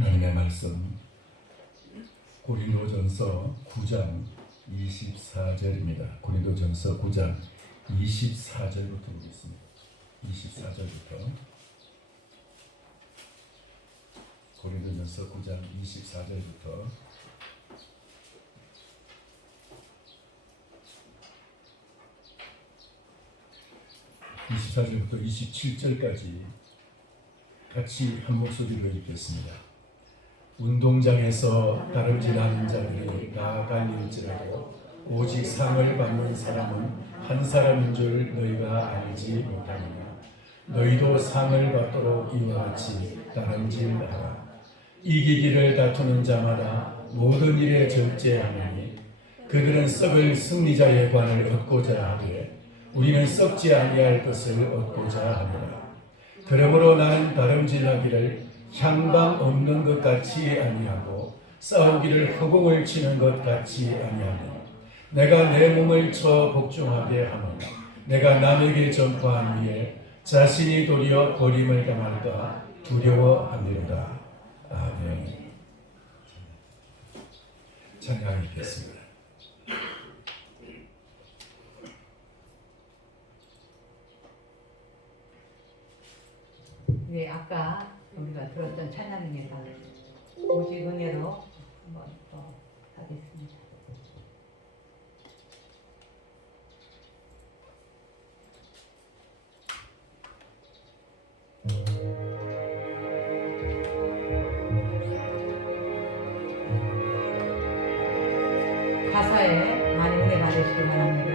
하나님의 말씀 고린도전서 9장 24절입니다. 고린도전서 9장 24절부터 보겠습니다. 24절부터 고린도전서 9장 24절부터 24절부터 27절까지 같이 한 목소리로 읽겠습니다. 운동장에서 다름질하는 자들이 다 갈릴지라도 오직 상을 받는 사람은 한 사람인 줄 너희가 알지 못하느냐. 너희도 상을 받도록 이와 같이 다름질하라. 이기기를 다투는 자마다 모든 일에 절제하느니 그들은 썩을 승리자의 관을 얻고자 하되 우리는 썩지 아니할 것을 얻고자 하노라. 그러므로 나는 다름질하기를 향방 없는 것 같이 아니하고 싸우기를 허공을 치는 것 같이 아니하니 내가 내 몸을 쳐 복종하게 하노라. 내가 남에게 전파한 후에 자신이 도리어 버림을 당할까 두려워함이로다. 아멘. 찬양하겠습니다. 네, 아까 우리가 들었던 찬양입니다. 오직 은혜로 한번 더 하겠습니다. 가사에 많이 은혜 받으시기 바랍니다.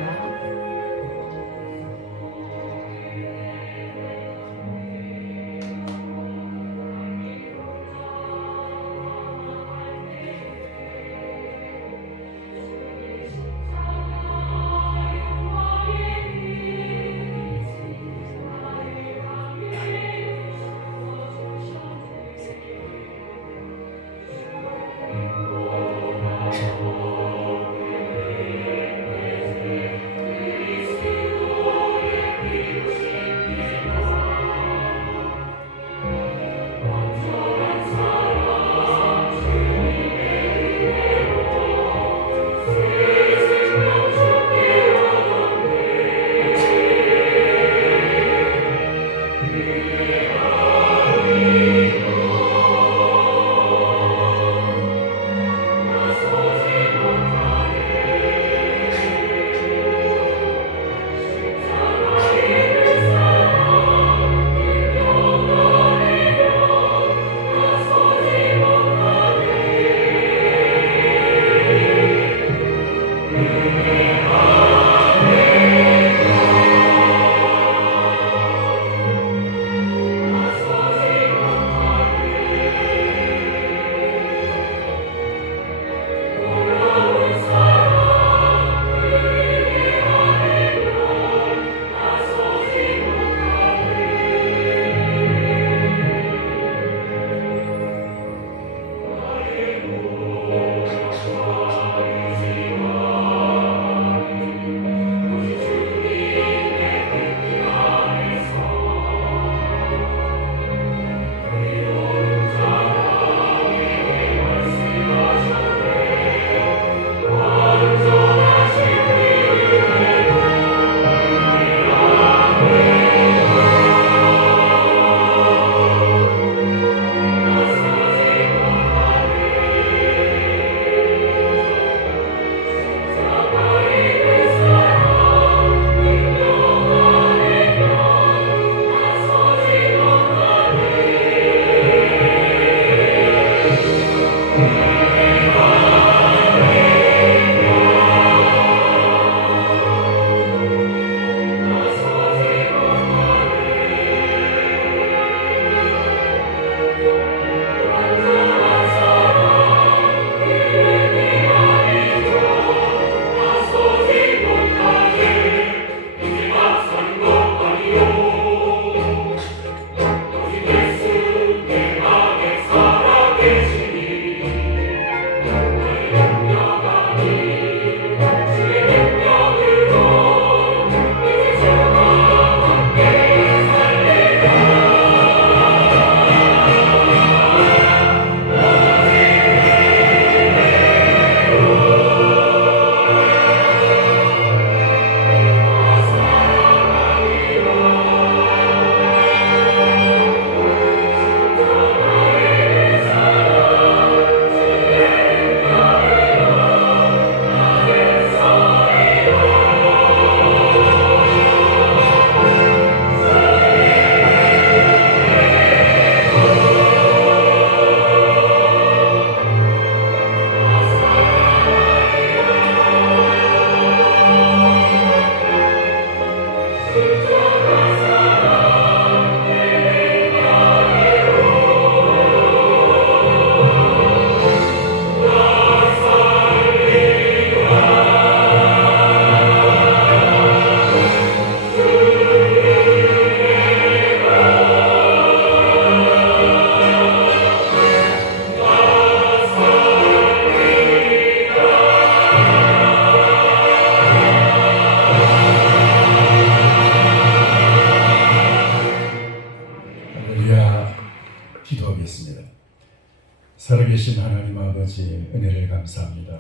살아계신 하나님 아버지 은혜를 감사합니다.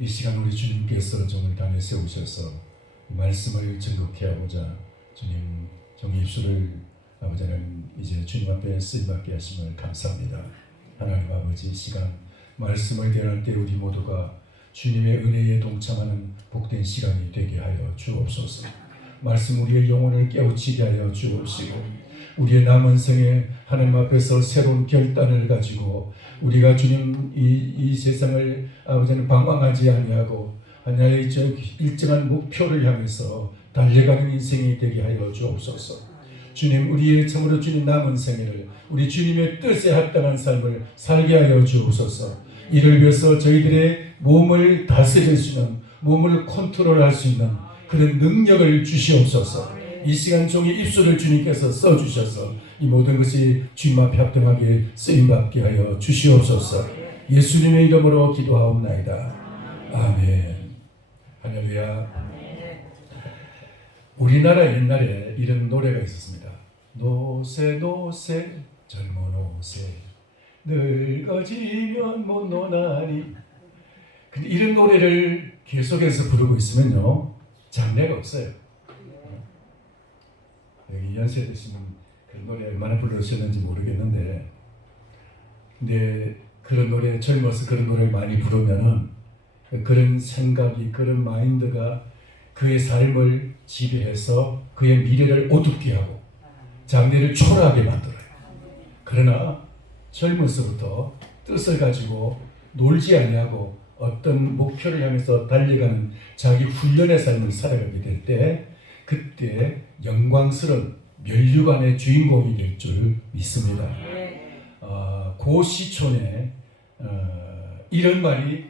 이 시간 우리 주님께서 종을 당에 세우셔서 말씀을 증거케 하고자 주님 종의 입술을 아버지는 이제 주님 앞에 쓰임받게 하심을 감사합니다. 하나님 아버지 이 시간 말씀을 대할 때 우리 모두가 주님의 은혜에 동참하는 복된 시간이 되게 하여 주옵소서. 말씀 우리의 영혼을 깨우치게 하여 주옵시고 우리의 남은 생에 하나님 앞에서 새로운 결단을 가지고 우리가 주님 이 세상을 아버지는 방황하지 아니하고 하나의 일정한 목표를 향해서 달려가는 인생이 되게 하여 주옵소서. 주님 우리의 참으로 주님 남은 생애를 우리 주님의 뜻에 합당한 삶을 살게 하여 주옵소서. 이를 위해서 저희들의 몸을 다스릴 수 있는 몸을 컨트롤할 수 있는 그런 능력을 주시옵소서. 이 시간 종의 입술을 주님께서 써주셔서 이 모든 것이 주님 앞에 합당하게 쓰임받게 하여 주시옵소서. 예수님의 이름으로 기도하옵나이다. 아멘. 할렐루야. 우리나라 옛날에 이런 노래가 있었습니다. 노새 노새 젊은 노새 늙어지면 못 노나니. 근데 이런 노래를 계속해서 부르고 있으면요 장래가 없어요. 여기 연세 드시면 그런 노래 얼마나 부르셨는지 모르겠는데, 근데 그런 노래 젊어서 그런 노래를 많이 부르면은 그런 생각이 그런 마인드가 그의 삶을 지배해서 그의 미래를 어둡게 하고 장래를 초라하게 만들어요. 그러나 젊어서부터 뜻을 가지고 놀지 아니하고 어떤 목표를 향해서 달려가는 자기 훈련의 삶을 살아가게 될 때 그때 영광스러운 면류관의 주인공이 될 줄 믿습니다. 고시촌에 이런 말이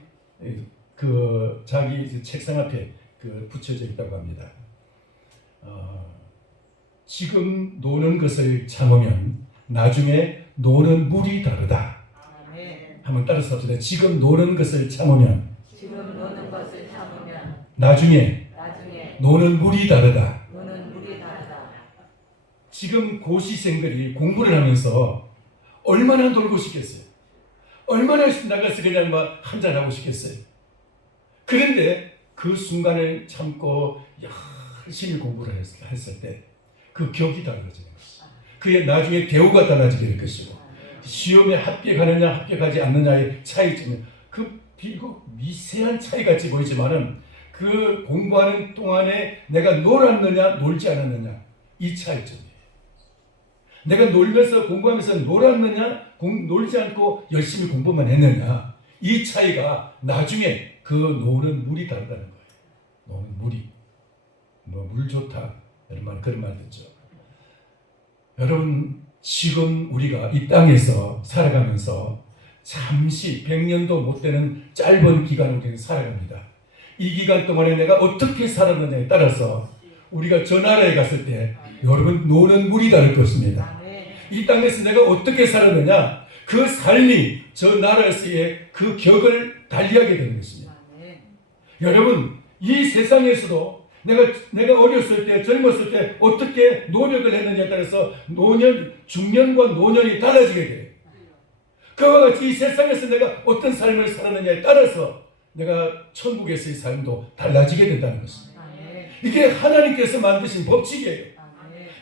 그 자기 책상 앞에 붙여져 있다고 합니다. 지금 노는 것을 참으면 나중에 노는 물이 다르다. 한번 따라서 합시다. 지금 노는 것을 참으면 나중에 노는 물이 다르다. 지금 고시생들이 공부를 하면서 얼마나 놀고 싶겠어요. 얼마나 나가서 그냥 막 한잔하고 싶겠어요. 그런데 그 순간을 참고 열심히 공부를 했을 때 그 격이 달라지는 것이죠. 그의 나중에 대우가 달라지게 될 것이고 시험에 합격하느냐 합격하지 않느냐의 차이점이 그 비록 미세한 차이 같이 보이지만은 그 공부하는 동안에 내가 놀았느냐 놀지 않았느냐 이 차이점이에요. 내가 놀면서 공부하면서 놀았느냐 놀지 않고 열심히 공부만 했느냐 이 차이가 나중에 그 노는 물이 다르다는 거예요. 노는 물이 물 좋다 이런 그런 말 듣죠. 여러분 지금 우리가 이 땅에서 살아가면서 잠시 100년도 못 되는 짧은 기간을 우리는 살아갑니다. 이 기간 동안에 내가 어떻게 살았느냐에 따라서 우리가 저 나라에 갔을 때 여러분 노는 물이 다를 것입니다. 이 땅에서 내가 어떻게 살았느냐 그 삶이 저 나라에서의 그 격을 달리하게 되는 것입니다. 여러분 이 세상에서도 내가 어렸을 때 젊었을 때 어떻게 노력을 했느냐에 따라서 중년과 노년이 달라지게 돼요. 그와 같이 이 세상에서 내가 어떤 삶을 살았느냐에 따라서 내가 천국에서의 삶도 달라지게 된다는 것입니다. 이게 하나님께서 만드신 법칙이에요.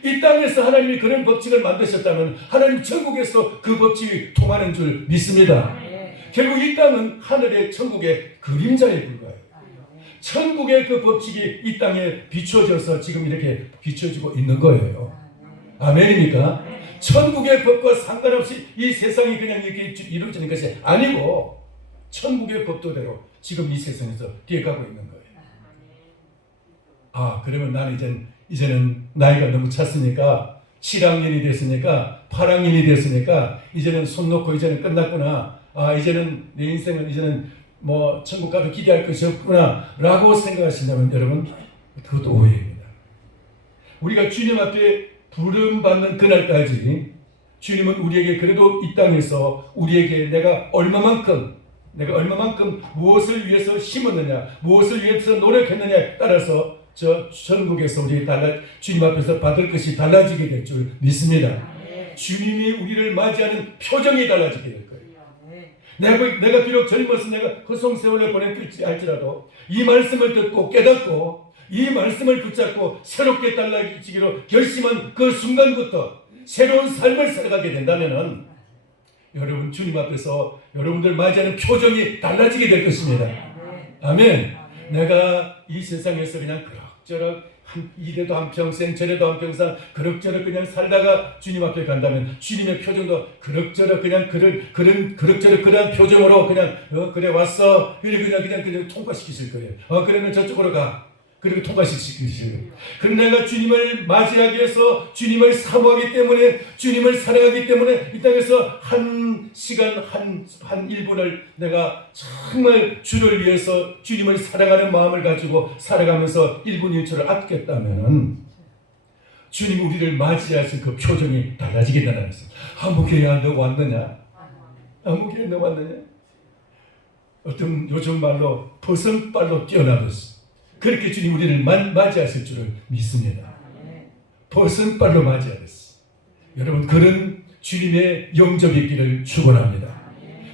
이 땅에서 하나님이 그런 법칙을 만드셨다면 하나님 천국에서 그 법칙이 통하는 줄 믿습니다. 결국 이 땅은 하늘의 천국의 그림자에 불과해요. 천국의 그 법칙이 이 땅에 비춰져서 지금 이렇게 비춰지고 있는 거예요. 아멘입니까? 천국의 법과 상관없이 이 세상이 그냥 이렇게 이루어지는 것이 아니고 천국의 법도대로 지금 이 세상에서 뛰어가고 있는 거예요. 그러면 나는 이제는 나이가 너무 찼으니까 7학년이 됐으니까 8학년이 됐으니까 이제는 손 놓고 이제는 끝났구나. 이제는 내 인생은 이제는 뭐 천국 가도 기대할 것이 없구나 라고 생각하신다면 여러분 그것도 오해입니다. 우리가 주님 앞에 부름받는 그날까지 주님은 우리에게 그래도 이 땅에서 우리에게 내가 얼마만큼 무엇을 위해서 심었느냐 무엇을 위해서 노력했느냐에 따라서 저 천국에서 우리 주님 앞에서 받을 것이 달라지게 될 줄 믿습니다. 주님이 우리를 맞이하는 표정이 달라지게 될 거예요. 내가 비록 젊어서 내가 허송세월을 보냈을지 알지라도 이 말씀을 듣고 깨닫고 이 말씀을 붙잡고 새롭게 달라지기로 결심한 그 순간부터 새로운 삶을 살아가게 된다면은 여러분 주님 앞에서 여러분들 맞이하는 표정이 달라지게 될 것입니다. 아멘. 내가 이 세상에서 그냥 그럭저럭 이래도 한평생 저래도 한평생 그럭저럭 그냥 살다가 주님 앞에 간다면 주님의 표정도 그럭저럭 그냥 그럭저럭 그런 표정으로 그냥 그래 왔어 그냥 통과시키실 거예요. 그러면 저쪽으로 가. 그리고 통과시키실 거예요. 그럼 내가 주님을 맞이하기 위해서 주님을 사모하기 때문에 주님을 사랑하기 때문에 이 땅에서 한 시간 한 1분을 내가 정말 주를 위해서 주님을 사랑하는 마음을 가지고 살아가면서 1분 1초를 아꼈다면 주님 우리를 맞이하실 그 표정이 달라지게 된다는 것입니다. 한국에야 너 왔느냐? 한국에 너 왔느냐? 어떤 요즘 말로 버선발로 뛰어나듯이 그렇게 주님 우리를 맞이하실 줄을 믿습니다. 버선발로 맞이하듯이 여러분 그런 주님의 영접이 있기를 축원합니다.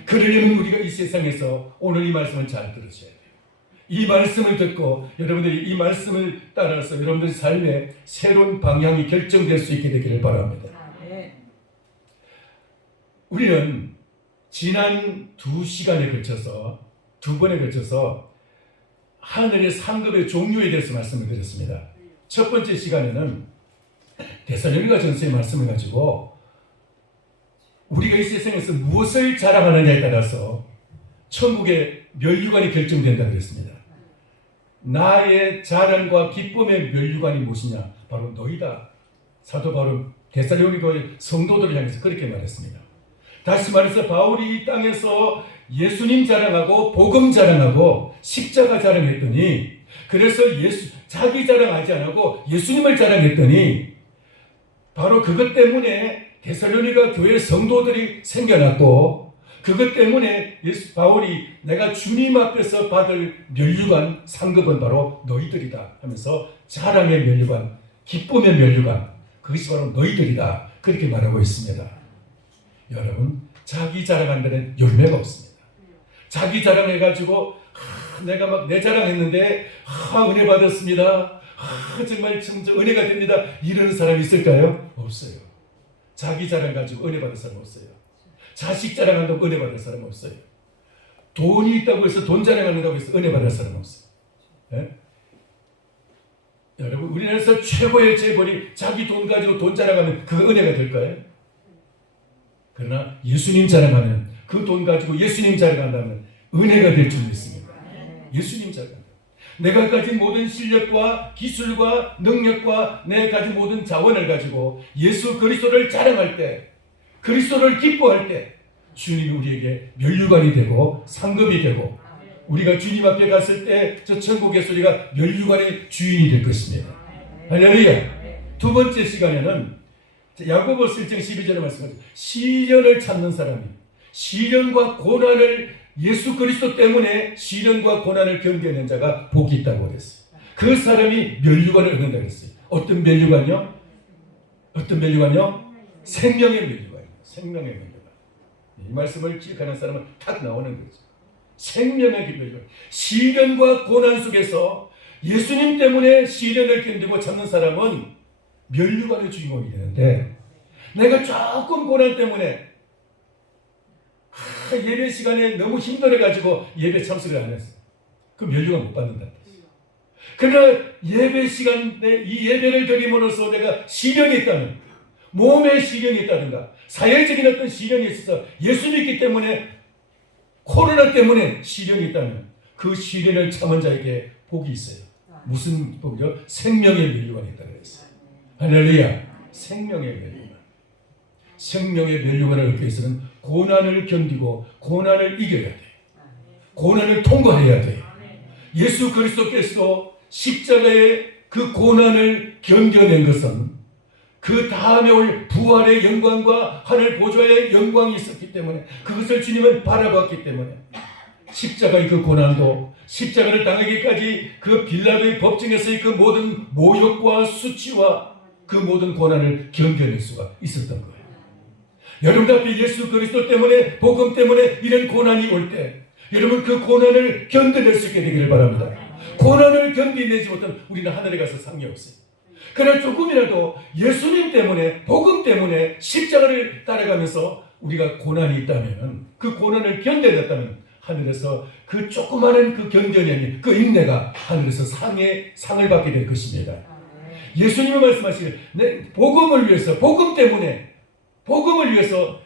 그러려면 우리가 이 세상에서 오늘 이 말씀을 잘 들으셔야 돼요. 이 말씀을 듣고 여러분들이 이 말씀을 따라서 여러분들 삶의 새로운 방향이 결정될 수 있게 되기를 바랍니다. 우리는 지난 2시간에 걸쳐서 2번에 걸쳐서 하늘의 상급의 종류에 대해서 말씀을 드렸습니다. 첫 번째 시간에는 데살로니가 전서의 말씀을 가지고 우리가 이 세상에서 무엇을 자랑하느냐에 따라서 천국의 면류관이 결정된다고 그랬습니다. 나의 자랑과 기쁨의 면류관이 무엇이냐? 바로 너희다. 사도 바울은 데살로니가의 성도들을 향해서 그렇게 말했습니다. 다시 말해서 바울이 이 땅에서 예수님 자랑하고 복음 자랑하고 십자가 자랑했더니 그래서 자기 자랑하지 않고 예수님을 자랑했더니 바로 그것 때문에 데살로니가 교회 성도들이 생겨났고 그것 때문에 바울이 내가 주님 앞에서 받을 면류관 상급은 바로 너희들이다 하면서 자랑의 면류관 기쁨의 면류관 그것이 바로 너희들이다 그렇게 말하고 있습니다. 여러분 자기 자랑하는 데는 열매가 없습니다. 자기 자랑해가지고 내가 막 내 자랑했는데 은혜 받았습니다. 정말 은혜가 됩니다. 이런 사람이 있을까요? 없어요. 자기 자랑 가지고 은혜 받을 사람 없어요. 자식 자랑한다고 은혜 받을 사람 없어요. 돈이 있다고 해서 돈 자랑한다고 해서 은혜 받을 사람 없어요. 네? 여러분 우리나라에서 최고의 재벌이 자기 돈 가지고 돈 자랑하면 그거 은혜가 될까요? 그러나 예수님 자랑하면 그 돈 가지고 예수님 자랑한다면 은혜가 될 줄 믿습니다. 예수님 자랑한다. 내가 가진 모든 실력과 기술과 능력과 내가 가진 모든 자원을 가지고 예수 그리스도를 자랑할 때 그리스도를 기뻐할 때 주님이 우리에게 면류관이 되고 상급이 되고 우리가 주님 앞에 갔을 때 저 천국에서 우리가 면류관의 주인이 될 것입니다. 할렐루야. 두 번째 시간에는 야고보서 1장 12절에 말씀하죠. 시련을 찾는 사람이 시련과 고난을 예수 그리스도 때문에 시련과 고난을 견뎌낸 자가 복이 있다고 그랬어요. 그 사람이 면류관을 얻는다고 그랬어요. 어떤 면류관이요? 어떤 면류관이요? 생명의 면류관이요. 생명의 면류관. 이 말씀을 기억하는 사람은 딱 나오는 거죠. 생명의 면류관. 시련과 고난 속에서 예수님 때문에 시련을 견디고 참는 사람은 면류관의 주인공이 되는데 내가 조금 고난 때문에 예배 시간에 너무 힘들어가지고 예배 참석을 안 했어요. 그럼 면류관 못 받는다는 뜻이에요. 그러나 예배 시간에 이 예배를 드림으로써 내가 시련이 있다는 몸에 시련이 있다든가 사회적인 어떤 시련이 있어서 예수 믿기 때문에 코로나 때문에 시련이 있다면 그 시련을 참은 자에게 복이 있어요. 무슨 복이요? 생명의 면류관이 있다고 했어요. 할렐루야. 생명의 면류관. 생명의 면류관을 얻기 위해서는 고난을 견디고 고난을 이겨야 돼. 고난을 통과해야 돼. 예수 그리스도께서 십자가의 그 고난을 견뎌낸 것은 그 다음에 올 부활의 영광과 하늘 보좌의 영광이 있었기 때문에 그것을 주님은 바라봤기 때문에 십자가의 그 고난도 십자가를 당하기까지 그 빌라도의 법정에서의 그 모든 모욕과 수치와 그 모든 고난을 견뎌낼 수가 있었던 거예요. 여러분 앞에 예수 그리스도 때문에, 복음 때문에 이런 고난이 올 때 여러분 그 고난을 견뎌낼 수 있게 되기를 바랍니다. 고난을 견디내지 못하면 우리는 하늘에 가서 상이 없어요. 그러나 조금이라도 예수님 때문에, 복음 때문에 십자가를 따라가면서 우리가 고난이 있다면, 그 고난을 견뎌냈다면 하늘에서 그 조그마한 그 견뎌내니 그 인내가 하늘에서 상을 받게 될 것입니다. 예수님이 말씀하시길, 복음을 위해서, 복음 때문에, 복음을 위해서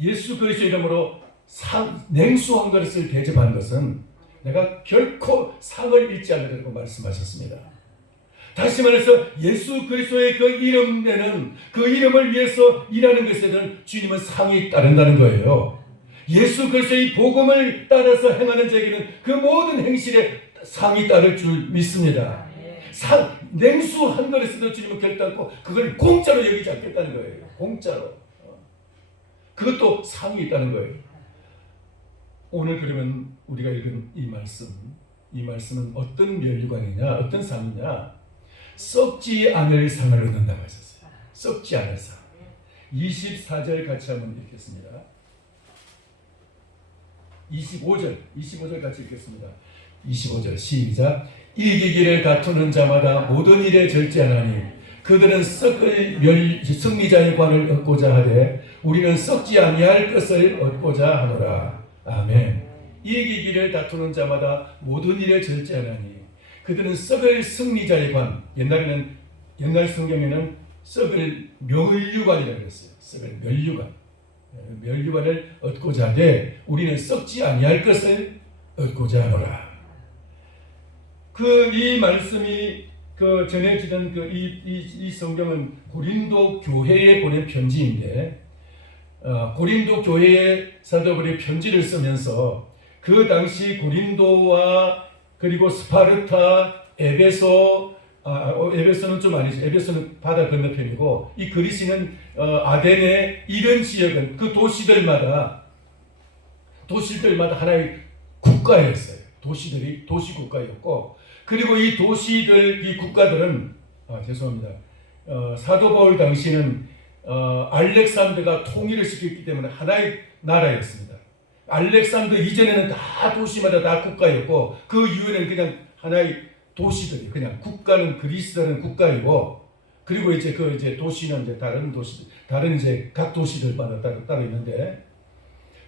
예수 그리스도 이름으로 냉수 한 그릇을 대접한 것은 내가 결코 상을 잃지 않으리라고 말씀하셨습니다. 다시 말해서 예수 그리스도의 그 이름에는, 그 이름을 위해서 일하는 것에는 주님은 상이 따른다는 거예요. 예수 그리스도의 복음을 따라서 행하는 자에게는 그 모든 행실에 상이 따를 줄 믿습니다. 냉수 한 그릇에도 주님은 결단코 그걸 공짜로 여기지 않겠다는 거예요. 공짜로. 그것도 상이 있다는 거예요. 오늘 그러면 우리가 읽은 이 말씀은 어떤 면류관이냐, 어떤 상이냐? 썩지 않을 상을 얻는다고 하셨어요. 썩지 않을 상. 24절 같이 한번 읽겠습니다. 25절 같이 읽겠습니다. 25절 시작. 이기기를 다투는 자마다 모든 일에 절제하나니 그들은 썩을 승리자의 관을 얻고자 하되 우리는 썩지 아니할 것을 얻고자 하노라. 아멘. 이기기를 다투는 자마다 모든 일에 절제하나니 그들은 썩을 승리자의 관, 옛날 성경에는 썩을 멸류관이라고 했어요. 썩을 멸류관을 얻고자 하되 우리는 썩지 아니할 것을 얻고자 하노라. 이 말씀이 전해지던 이 성경은 고린도 교회에 보낸 편지인데, 고린도 교회에 사도 바울이 편지를 쓰면서 그 당시 고린도와 그리고 스파르타, 에베소는 좀 아니죠. 에베소는 바다 건너편이고 이 그리스는 아덴의 이런 지역은 그 도시들마다 하나의 국가였어요. 도시들이 도시국가였고, 그리고 이 국가들은 사도 바울 당시는 알렉산더가 통일을 시켰기 때문에 하나의 나라였습니다. 알렉산더 이전에는 다 도시마다 다 국가였고 그 이후에는 그냥 하나의 도시들이, 그냥 국가는 그리스라는 국가이고, 그리고 이제 도시는 이제 다른 이제 각 도시들마다 따로 있는데,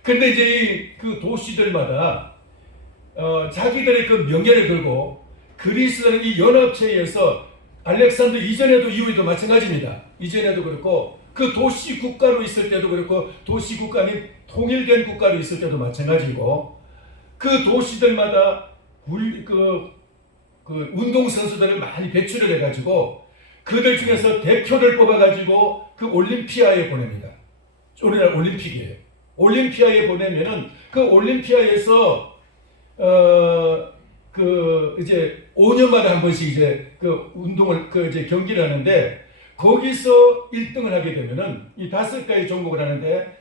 근데 이제 그 도시들마다 자기들의 그 명예를 걸고 그리스라는 이 연합체에서 알렉산더 이전에도 이후에도 마찬가지입니다. 이전에도 그렇고 그 도시 국가로 있을 때도 그렇고 도시 국가 아닌 통일된 국가로 있을 때도 마찬가지고, 그 도시들마다 운동선수들을 많이 배출을 해가지고 그들 중에서 대표를 뽑아가지고 그 올림피아에 보냅니다. 오늘날 올림픽이에요. 올림피아에 보내면은 그 올림피아에서 이제 5년마다 한 번씩 이제 그 운동을 이제 경기를 하는데, 거기서 1등을 하게 되면은 이 5가지 종목을 하는데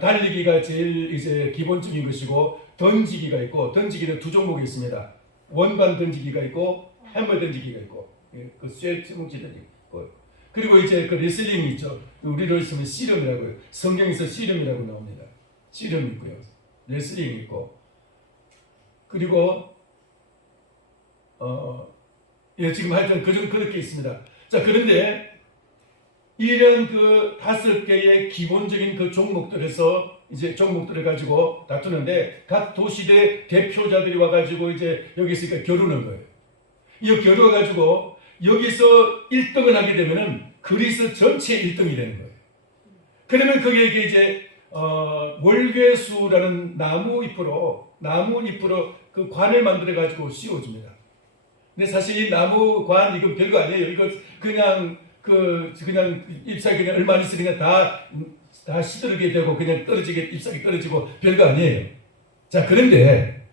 달리기가 제일 이제 기본적인 것이고, 던지기가 있고, 던지기는 2종목이 있습니다. 원반 던지기가 있고 해머 던지기가 있고, 그 쇠뭉치 던지기 있고, 그리고 이제 그 레슬링이 있죠. 우리로 있으면 씨름이라고요. 성경에서 씨름이라고 나옵니다. 씨름이 있고요. 레슬링이 있고, 그리고 지금 하여튼 그렇게 있습니다. 자, 그런데 이런 그 5개의 기본적인 그 종목들에서 이제 종목들을 가지고 다투는데, 각 도시대 대표자들이 와가지고 이제 여기서 겨루는 거예요. 이 겨루어가지고 여기서 1등을 하게 되면은 그리스 전체 1등이 되는 거예요. 그러면 거기에 이제 월괴수라는 나무 잎으로 그 관을 만들어 가지고 씌워줍니다. 근데 사실 이 나무 관 이거 별거 아니에요. 이거 그냥 잎사귀 그냥 얼마 안 있으니까 다 시들게 되고 그냥 잎사귀 떨어지고 별거 아니에요. 자, 그런데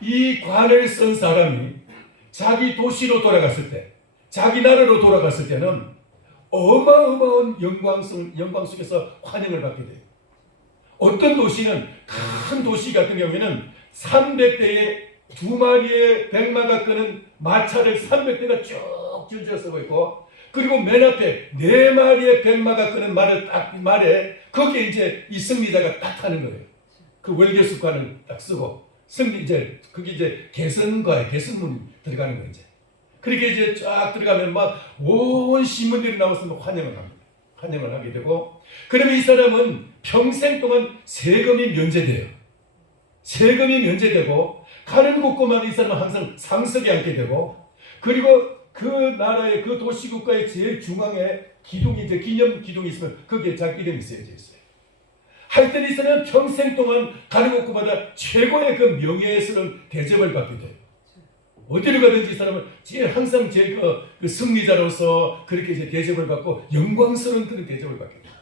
이 관을 쓴 사람이 자기 도시로 돌아갔을 때, 자기 나라로 돌아갔을 때는 어마어마한 영광 속에서 환영을 받게 돼요. 어떤 도시는, 큰 도시 같은 경우에는 300대에 2마리의 백마가 끄는 마차를 300대가 쭉 줄지어 서고 있고, 그리고 맨 앞에 4마리의 백마가 끄는 말을 딱 말에 거기에 이제 이 승리자가 딱 하는 거예요. 그 월계수관을 딱 쓰고 승리 이제 그게 이제 개선과의 개선문이 들어가는 거예요. 이제 그렇게 이제 쫙 들어가면 막 온 신문들이 나와서 막 환영을 합니다. 환영을 하게 되고 그러면 이 사람은 평생 동안 세금이 면제돼요. 세금이 면제되고 가는 곳곳마다 이 사람은 항상 상석에 앉게 되고 그리고 그 나라의 그 도시국가의 제일 중앙에 기둥이 이제 기념 기둥이 있으면 거기에 자기 이름이 쓰여져 있어요. 하여튼 이 사람은 평생 동안 가는 곳곳마다 최고의 그 명예스러운 대접을 받게 돼요. 어디를 가든지 이 사람은 항상 제일 그 승리자로서 그렇게 이제 대접을 받고 영광스러운 그런 대접을 받게 돼요.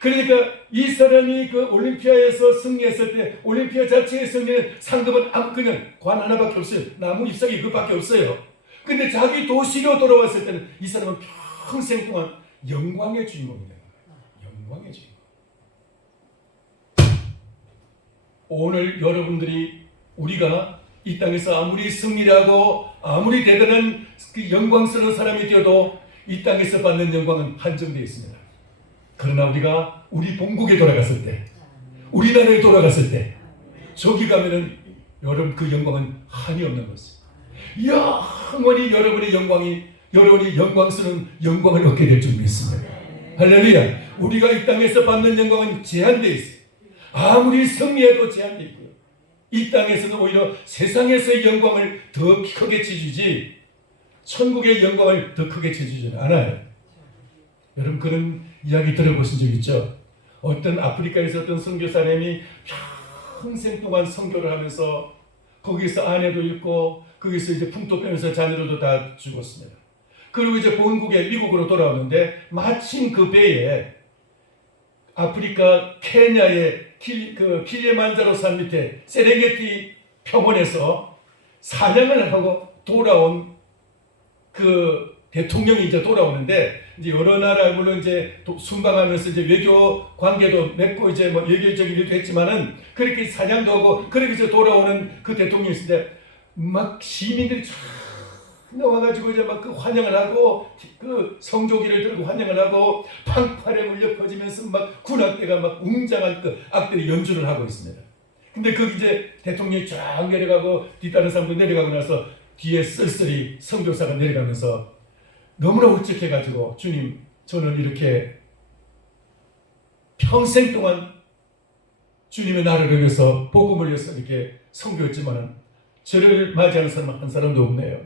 그러니까 이 사람이 그 올림피아에서 승리했을 때 올림피아 자체의 승리는 상금은 그냥 관 하나밖에 없어요. 나무 잎사귀 그밖에 없어요. 근데 자기 도시로 돌아왔을 때는 이 사람은 평생 동안 영광의 주인공이 되는 거예요. 영광의 주인공. 오늘 여러분들이 우리가 이 땅에서 아무리 승리하고 아무리 대단한 그 영광스러운 사람이 되어도 이 땅에서 받는 영광은 한정되어 있습니다. 그러나 우리가 우리 본국에 돌아갔을 때 우리나라에 돌아갔을 때 저기 가면은 여러분 그 영광은 한이 없는 것입니다. 영원히 여러분의 여러분이 영광스러운 영광을 얻게 될 줄 믿습니다. 할렐루야. 우리가 이 땅에서 받는 영광은 제한되어 있어요. 아무리 승리해도 제한되어 있고요. 이 땅에서는 오히려 세상에서의 영광을 더 크게 치주지 천국의 영광을 더 크게 치주지는 않아요. 여러분 그런 이야기 들어보신 적 있죠? 어떤 아프리카에서 어떤 선교사님이 평생 동안 선교를 하면서 거기서 아내도 잃고 거기서 이제 풍토 빼면서 자녀들도 다 죽었습니다. 그리고 이제 본국에 미국으로 돌아오는데 마침 그 배에 아프리카 케냐의 킬리만자로 산 밑에 세렝게티 평원에서 사냥을 하고 돌아온 그 대통령이 이제 돌아오는데 이제 여러 나라 물론 이제 순방하면서 이제 외교 관계도 맺고 이제 뭐 외교적인 일도 했지만은 그렇게 사냥도 하고 그렇게 이제 돌아오는 그 대통령이 있을 때 막 시민들이 쫙 나와가지고 이제 막 그 환영을 하고 그 성조기를 들고 환영을 하고 방팔에 울려 퍼지면서 막 군악대가 막 웅장한 그 악들이 연주를 하고 있습니다. 근데 거기 이제 대통령이 쫙 내려가고 뒤따른 사람도 내려가고 나서 뒤에 쓸쓸히 선교사가 내려가면서 너무나 울적해가지고 주님 저는 이렇게 평생 동안 주님의 나라를 위해서 복음을 위해서 이렇게 선교했지만은 저를 맞이하는 사람은 한 사람도 없네요.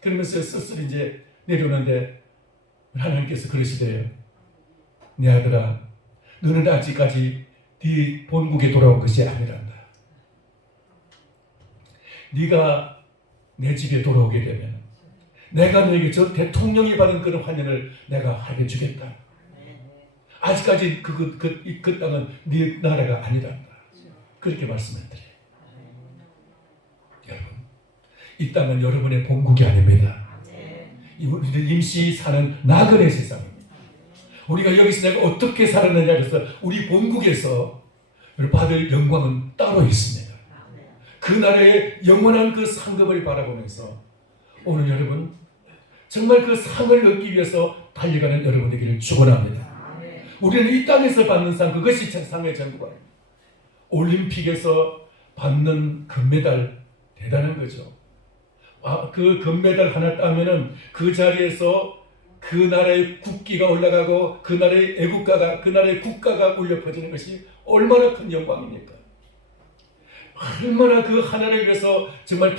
그러면서 쓸쓸히 이제 내려오는데 하나님께서 그러시대요. 내 아들아 너는 아직까지 네 본국에 돌아온 것이 아니란다. 네가 내 집에 돌아오게 되면 내가 너에게 저 대통령이 받은 그런 환영을 내가 하게 주겠다. 아직까지 그 땅은 네 나라가 아니란다. 그렇게 말씀을 드려요. 여러분, 이 땅은 여러분의 본국이 아닙니다. 우리는 임시 사는 나그네 세상입니다. 우리가 여기서 내가 어떻게 살았느냐 해서 우리 본국에서 받을 영광은 따로 있습니다. 그 나라의 영원한 그 상급을 바라보면서 오늘 여러분 정말 그 상을 얻기 위해서 달려가는 여러분 되기를 축원합니다. 우리는 이 땅에서 받는 상 그것이 상의 전부가 아닙니다. 올림픽에서 받는 금메달 대단한 거죠. 그 금메달 하나 따면은 그 자리에서 그 나라의 국기가 올라가고 그 나라의 애국가가 그 나라의 국가가 울려 퍼지는 것이 얼마나 큰 영광입니까? 얼마나 그 하나를 위해서 정말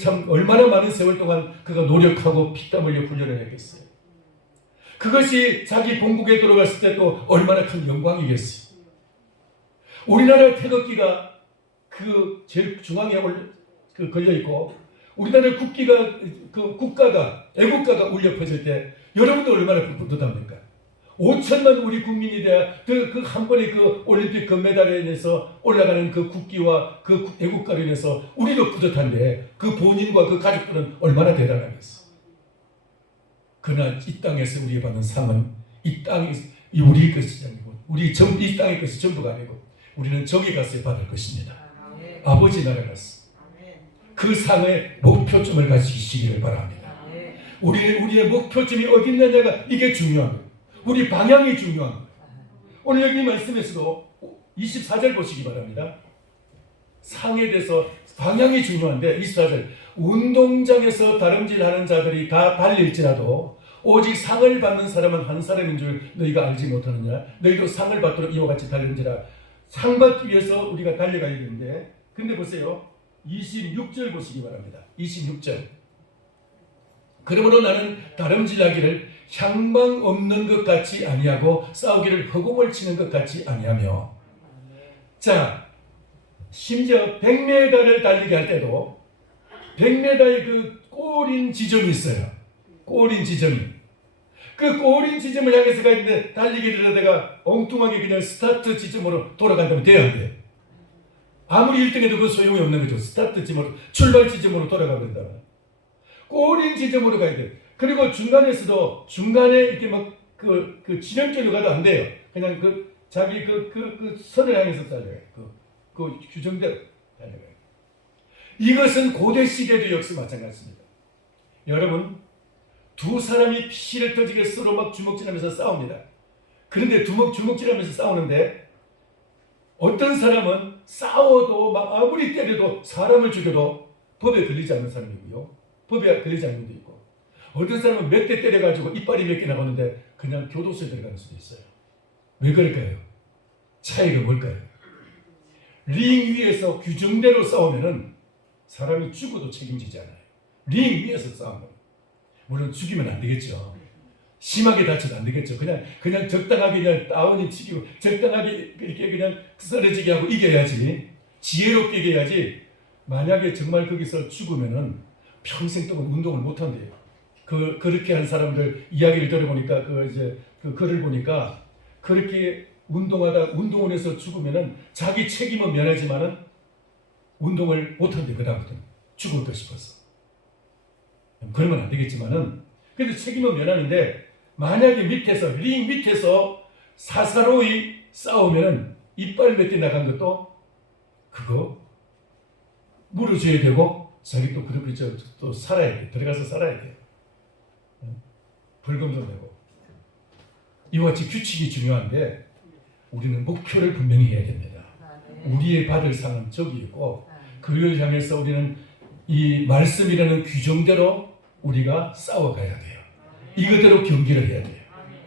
참 얼마나 많은 세월 동안 그가 노력하고 피땀 흘려 훈련을 했겠어요. 그것이 자기 본국에 들어갔을 때 또 얼마나 큰 영광이겠어요. 우리나라 태극기가 그 제일 중앙에 걸려 있고 우리나라 국기가 그 국가가 애국가가 울려 퍼질 때 여러분도 얼마나 뿌듯합니까? 5천만 우리 국민이 돼야 그 한 번의 그 올림픽 금메달에 인해서 올라가는 그 국기와 그 애국가로 인해서 우리도 뿌듯한데 그 본인과 그 가족들은 얼마나 대단하겠어. 그러나 이 땅에서 우리가 받는 상은 이 땅이 우리 것이 아니고 이 땅의 것이 전부가 아니고 우리는 저기 가서 받을 것입니다. 아버지 나라 가서 그 상의 목표점을 가지시기를 바랍니다. 우리의 목표점이 어디 있느냐가 이게 중요한 거예요. 우리 방향이 중요한 거예요. 오늘 여기 말씀에서도 24절 보시기 바랍니다. 상에 대해서 방향이 중요한데 24절 운동장에서 다름질하는 자들이 다 달릴지라도 오직 상을 받는 사람은 한 사람인 줄 너희가 알지 못하느냐. 너희도 상을 받도록 이와 같이 달린지라. 상 받기 위해서 우리가 달려가야 되는데 근데 보세요. 26절 보시기 바랍니다. 26절 그러므로 나는 다름질하기를 향방 없는 것 같이 아니하고 싸우기를 허공을 치는 것 같이 아니하며 자 심지어 100m를 달리게 할 때도 100m의 그 꼬린 지점이 있어요. 꼬린 지점이. 그 꼬린 지점을 향해서 가는데 달리게 되다가 엉뚱하게 그냥 스타트 지점으로 돌아간다면 돼야 안 돼. 아무리 1등해도 그 소용이 없는 거죠. 스타트 지점으로 출발 지점으로 돌아가 버린다면. 꼬린 지점으로 가야 돼. 그리고 중간에서도 중간에 이렇게 막 그 지름길로 가도 안 돼요. 그냥 그 자기 그 선을 향해서 달려요. 그 규정대로 달려요. 이것은 고대 시대도 역시 마찬가지입니다. 여러분 두 사람이 피를 터지게 서로 막 주먹질하면서 싸웁니다. 그런데 주먹질하면서 싸우는데 어떤 사람은 싸워도 막 아무리 때려도 사람을 죽여도 법에 걸리지 않는 사람이고요. 법에 걸리지 않는 것도 있고 어떤 사람은 몇 대 때려가지고 이빨이 몇 개 나오는데 그냥 교도소에 들어가는 수도 있어요. 왜 그럴까요? 차이가 뭘까요? 링 위에서 규정대로 싸우면은 사람이 죽어도 책임지지 않아요. 링 위에서 싸우면 물론 죽이면 안 되겠죠. 심하게 다쳐도 안 되겠죠. 그냥 적당하게 그냥 다운이 치고 적당하게 이렇게 그냥 쓰러지게 하고 이겨야지. 지혜롭게 이겨야지. 만약에 정말 거기서 죽으면은 평생 동안 운동을 못 한대요. 그렇게 한 사람들 이야기를 들어보니까 그 글을 보니까 그렇게 운동하다 운동원에서 죽으면은 자기 책임은 면하지만은 운동을 못 한대. 그다음부터는 죽을까 싶어서. 그러면 안 되겠지만은 그래도 책임은 면하는데 만약에 링 밑에서 사사로이 싸우면은 이빨 몇 개 나간 것도 그거 물어줘야 되고 자기 또 그렇게 또 살아야 돼. 들어가서 살아야 돼. 벌금도 내고. 이와 같이 규칙이 중요한데 우리는 목표를 분명히 해야 됩니다. 우리의 받을 상은 저기 있고 그를 향해서 우리는 이 말씀이라는 규정대로 우리가 싸워가야 돼요. 이거대로 경기를 해야 돼요.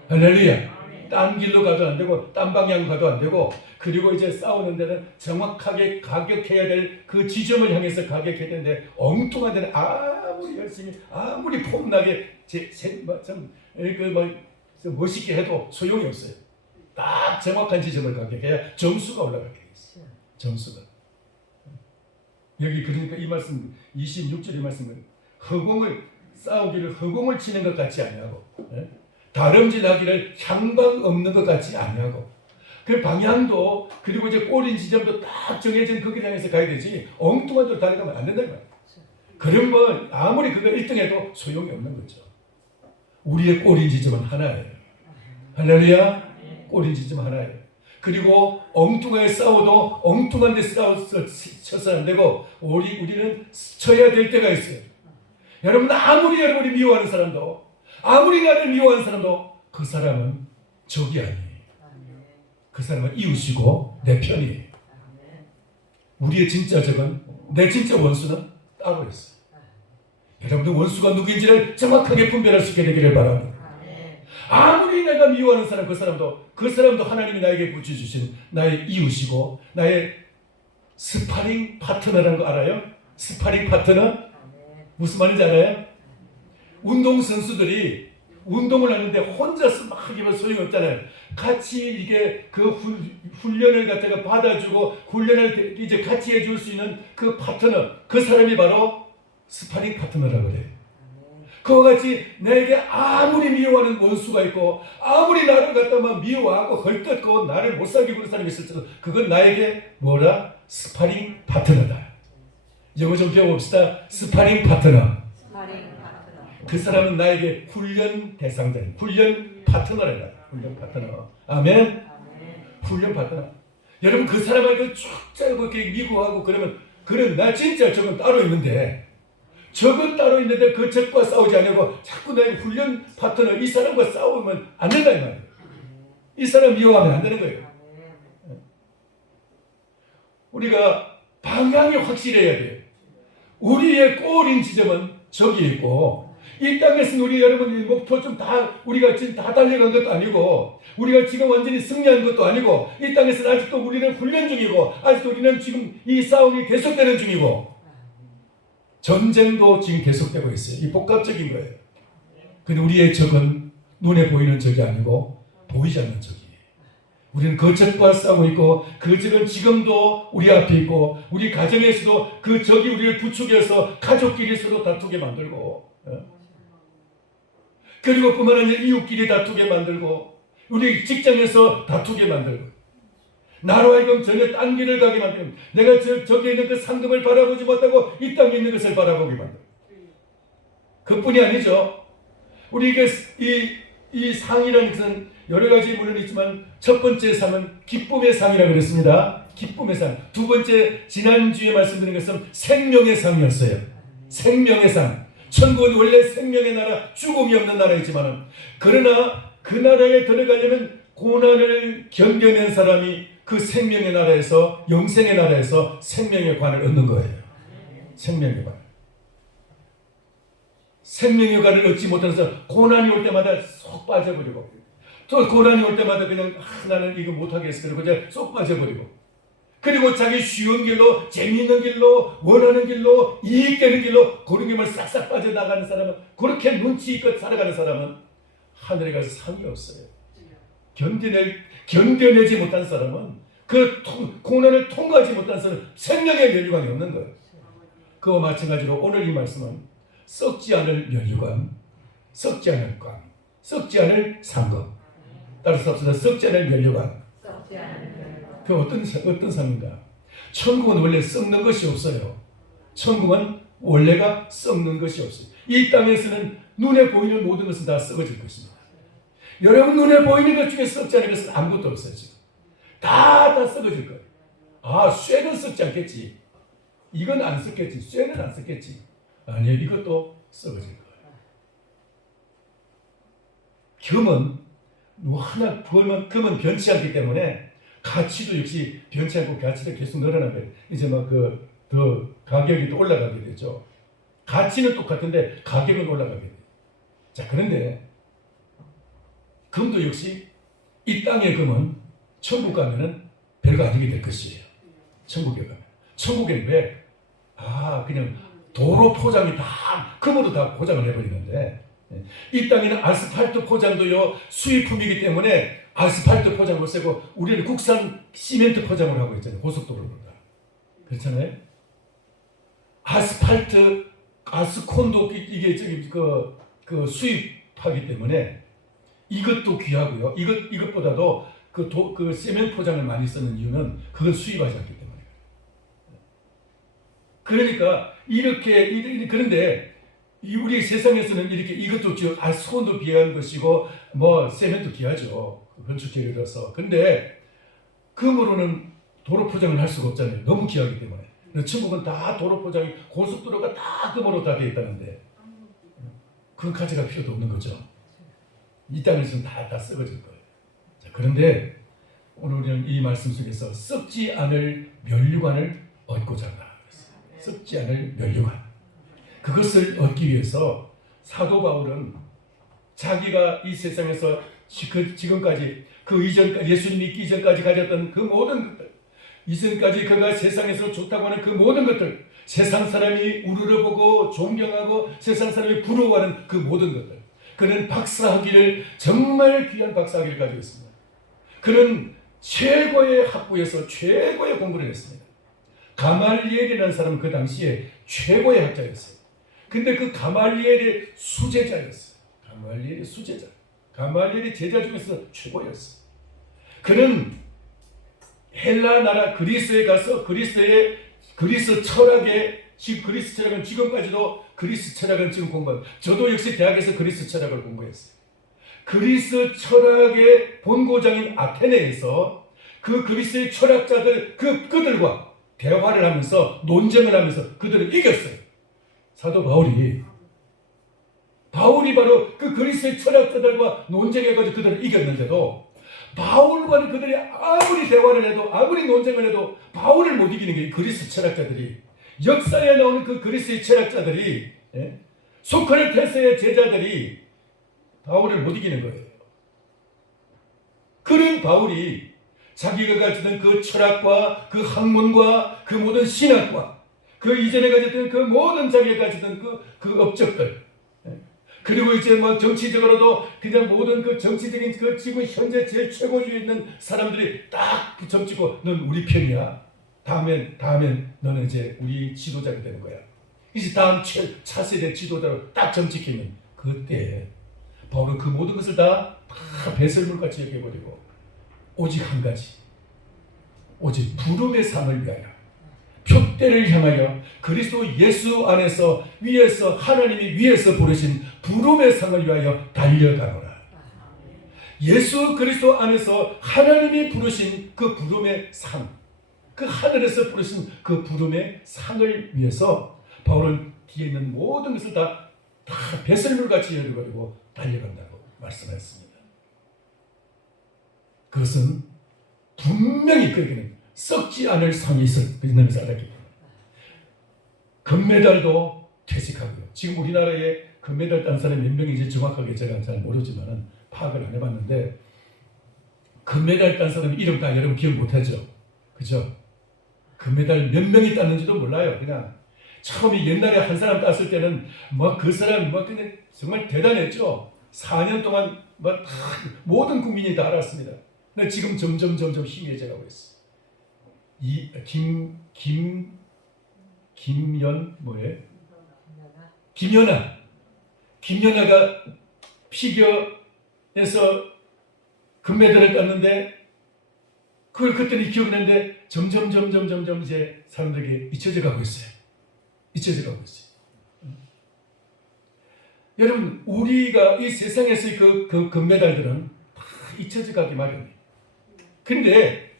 할렐루야. 딴 길로 가도 안 되고 딴 방향 가도 안 되고 그리고 이제 싸우는 데는 정확하게 가격해야 될 그 지점을 향해서 가격해야 되는데 엉뚱한 데는 아무리 열심히 아무리 폼나게 멋있게 해도 소용이 없어요. 딱 정확한 지점을 가격해야 점수가 올라가게 돼 있어요. 점수가. 여기 그러니까 이 말씀 26절 이 말씀은 싸우기를 허공을 치는 것 같이 아니하고 다름질하기를 향방 없는 것 같이 아니하고 그 방향도 그리고 이제 꼬린 지점도 딱 정해진 거기 향해서 가야 되지 엉뚱한 데로 달려가면 안 된다는 거예요. 그러면 아무리 그거 1등해도 소용이 없는 거죠. 우리의 꼬린 지점은 하나예요. 할렐루야. 꼬린 지점 하나예요. 그리고 엉뚱하게 싸워도 엉뚱한 데 쳐서 안 되고 우리는 쳐야 될 때가 있어요. 여러분 아무리 여러분이 미워하는 사람도 아무리 나를 미워하는 사람도 그 사람은 적이 아니에요. 그 사람은 이웃이고 내 편이에요. 우리의 진짜 적은 내 진짜 원수는 따로 있어요. 여러분들 원수가 누구인지를 정확하게 분별할 수 있게 되기를 바랍니다. 아무리 내가 미워하는 사람 그 사람도 하나님이 나에게 붙여주신 나의 이웃이고 나의 스파링 파트너라는 거 알아요? 스파링 파트너? 무슨 말인지 알아요? 운동선수들이 운동을 하는데 혼자서 막 하기만 소용없잖아요. 같이 이게 그 훈련을 갖다가 받아주고 훈련을 이제 같이 해줄 수 있는 그 파트너, 그 사람이 바로 스파링 파트너라고 그래요. 그와 같이 내게 아무리 미워하는 원수가 있고 아무리 나를 갖다만 미워하고 헐뜯고 나를 못 살게 구는 사람이 있을지도 그건 나에게 뭐라? 스파링 파트너다. 영어 좀 배워봅시다. 스파링 파트너. 그 사람은 나에게 훈련 대상자, 훈련 파트너래요. 훈련 파트너. 아멘. 훈련 파트너. 여러분 그 사람을 쭉 짜고 이렇게 미워하고 그러면 그런 나 진짜 저건 따로 있는데 저건 따로 있는데 그 적과 싸우지 않고 자꾸 내 훈련 파트너 이 사람과 싸우면 안 된다 이 말이에요. 이 사람 미워하면 안 되는 거예요. 우리가 방향이 확실해야 돼요. 우리의 골인 지점은 저기 있고 이 땅에서는 우리 여러분이 목표 좀 다 우리가 지금 다 달려간 것도 아니고 우리가 지금 완전히 승리한 것도 아니고 이 땅에서는 아직도 우리는 훈련 중이고 아직도 우리는 지금 이 싸움이 계속되는 중이고 전쟁도 지금 계속되고 있어요. 이 복합적인 거예요. 근데 우리의 적은 눈에 보이는 적이 아니고 보이지 않는 적이에요. 우리는 그 적과 싸우고 있고 그 적은 지금도 우리 앞에 있고 우리 가정에서도 그 적이 우리를 부추겨서 가족끼리 서로 다투게 만들고 그리고 뿐만 아니라 이웃끼리 다투게 만들고 우리 직장에서 다투게 만들고 나로 하여금 전혀 딴 길을 가게 만들고 내가 저기에 있는 그 상급을 바라보지 못하고 이 땅에 있는 것을 바라보게 만들고 그뿐이 아니죠. 우리에게 이 상이라는 것은 여러 가지 물론 있지만 첫 번째 상은 기쁨의 상이라고 그랬습니다. 기쁨의 상. 두 번째 지난주에 말씀드린 것은 생명의 상이었어요. 생명의 상. 천국은 원래 생명의 나라, 죽음이 없는 나라이지만 그러나 그 나라에 들어가려면 고난을 견뎌낸 사람이 그 생명의 나라에서 영생의 나라에서 생명의 관을 얻는 거예요. 생명의 관. 생명의 관을 얻지 못해서 고난이 올 때마다 쏙 빠져버리고 또 고난이 올 때마다 그냥 나는 이거 못하겠어 그러고 이제 쏙 빠져버리고 그리고 자기 쉬운 길로 재미있는 길로 원하는 길로 이익되는 길로 그런 길만 싹싹 빠져나가는 사람은 그렇게 눈치껏 살아가는 사람은 하늘에 가서 상이 없어요. 견뎌내지 못한 사람은 그 고난을 통과하지 못한 사람은 생명의 면류관이 없는 거예요. 그와 마찬가지로 오늘 이 말씀은 썩지 않을 면류관, 썩지 않을 관, 썩지 않을 상급. 따라서 합시다. 썩지 않을 면류관. 그 어떤 상인가? 천국은 원래 썩는 것이 없어요. 천국은 원래가 썩는 것이 없어요. 이 땅에서는 눈에 보이는 모든 것은 다 썩어질 것입니다. 여러분 눈에 보이는 것 중에 썩지 않은 것은 아무것도 없어요. 지금. 다 썩어질 거예요. 아, 쇠는 썩지 않겠지. 이건 안 썩겠지. 쇠는 안 썩겠지. 아니요, 이것도 썩어질 거예요. 금은 하나 금은 변치 않기 때문에 가치도 역시 변치 않고 가치도 계속 늘어나게 이제 막 더 가격이 또 올라가게 되죠. 가치는 똑같은데 가격은 올라가게 돼요. 자, 그런데 금도 역시 이 땅의 금은 천국 가면은 별거 아니게 될 것이에요. 천국에 가면. 천국에는 왜? 그냥 도로 포장이 다 금으로 다 포장을 해버리는데 이 땅에는 아스팔트 포장도요 수입품이기 때문에 아스팔트 포장을 쓰고 우리는 국산 시멘트 포장을 하고 있잖아요. 고속도로보다. 그렇잖아요. 아스팔트, 아스콘도 이게 그 수입하기 때문에 이것도 귀하고요. 이것보다도 그 시멘트 포장을 많이 쓰는 이유는 그걸 수입하지 않기 때문에. 그러니까 그런데 우리 세상에서는 이렇게 이것도 아스콘도 귀한 것이고 뭐 세멘도 귀하죠. 건축 재료로서. 근데 금으로는 도로 포장을 할 수가 없잖아요. 너무 귀하기 때문에. 천국은 다 도로 포장이 고속도로가 다 금으로 다 되어 있다는데 그건 가져갈 필요도 없는 거죠. 이 땅에서는 다 썩어질 거예요. 자, 그런데 오늘 우리는 이 말씀 속에서 썩지 않을 면류관을 얻고자 한다. 썩지 않을 면류관. 그것을 얻기 위해서 사도 바울은 자기가 이 세상에서 지금까지 그 이전까지 예수님 믿기 이전까지 가졌던 그 모든 것들, 이전까지 그가 세상에서 좋다고 하는 그 모든 것들, 세상 사람이 우러러보고 존경하고 세상 사람이 부러워하는 그 모든 것들, 그는 박사학위를 정말 귀한 박사학위를 가지고 있습니다. 그는 최고의 학부에서 최고의 공부를 했습니다. 가말리엘이라는 사람은 그 당시에 최고의 학자였어요. 근데 그 가말리엘의 수제자였어요. 가말리엘의 수제자. 가말리엘의 제자 중에서 최고였어요. 그는 헬라 나라 그리스에 가서 그리스 철학의 그리스 철학은 지금까지도 그리스 철학은 지금 공부하고 저도 역시 대학에서 그리스 철학을 공부했어요. 그리스 철학의 본고장인 아테네에서 그 그리스의 철학자들 그들과 대화를 하면서 논쟁을 하면서 그들을 이겼어요. 사도 바울이 바로 그 그리스의 철학자들과 논쟁해가지고 그들을 이겼는데도 바울과는 그들이 아무리 대화를 해도 아무리 논쟁을 해도 바울을 못 이기는 게 그리스 철학자들이 역사에 나오는 그 그리스의 철학자들이 소크라테스의 제자들이 바울을 못 이기는 거예요. 그런 바울이 자기가 가지던 그 철학과 그 학문과 그 모든 신학과 그 이전에 가졌던 그 모든 자기가 가지던 그 업적들 그리고 이제 뭐 정치적으로도 그냥 모든 그 정치적인 그 지금 현재 제일 최고위에 있는 사람들이 딱 점찍고 넌 우리 편이야. 다음엔 너는 이제 우리 지도자가 되는 거야. 이제 다음 차세대 지도자로 딱 점찍히면 그때 바울은 그 모든 것을 다 배설물같이 여겨버리고 오직 한 가지, 오직 부름의 상을 위하여 표대를 향하여 그리스도 예수 안에서 위에서 하나님이 위에서 부르신 부름의 상을 위하여 달려가노라. 예수 그리스도 안에서 하나님이 부르신 그 부름의 상, 그 하늘에서 부르신 그 부름의 상을 위해서 바울은 뒤에 있는 모든 것을 다 배설물같이 열어버리고 달려간다고 말씀하셨습니다. 그것은 분명히 그에게는 썩지 않을 상이 있는 자들이기 때문에 금메달도 퇴직하고요. 지금 우리나라에 금메달 딴 사람이 몇 명인지 정확하게 제가 잘 모르지만 파악을 안 해봤는데 금메달 딴 사람 이름 다 여러분 기억 못하죠? 그죠? 금메달 몇 명이 땄는지도 몰라요. 그냥 처음에 옛날에 한 사람 땄을 때는 뭐 그 사람 뭐 그냥 정말 대단했죠. 4년 동안 뭐 다 모든 국민이 다 알았습니다. 근데 지금 점점 희미해져가고 있어. 이 김연 뭐예요? 김연아가 피겨에서 금메달을 땄는데 그걸 그때는 기억나는데 점점 이제 사람들에게 잊혀져 가고 있어요. 여러분 우리가 이 세상에서의 그 금메달들은 다 잊혀져 가기 마련이에요. 근데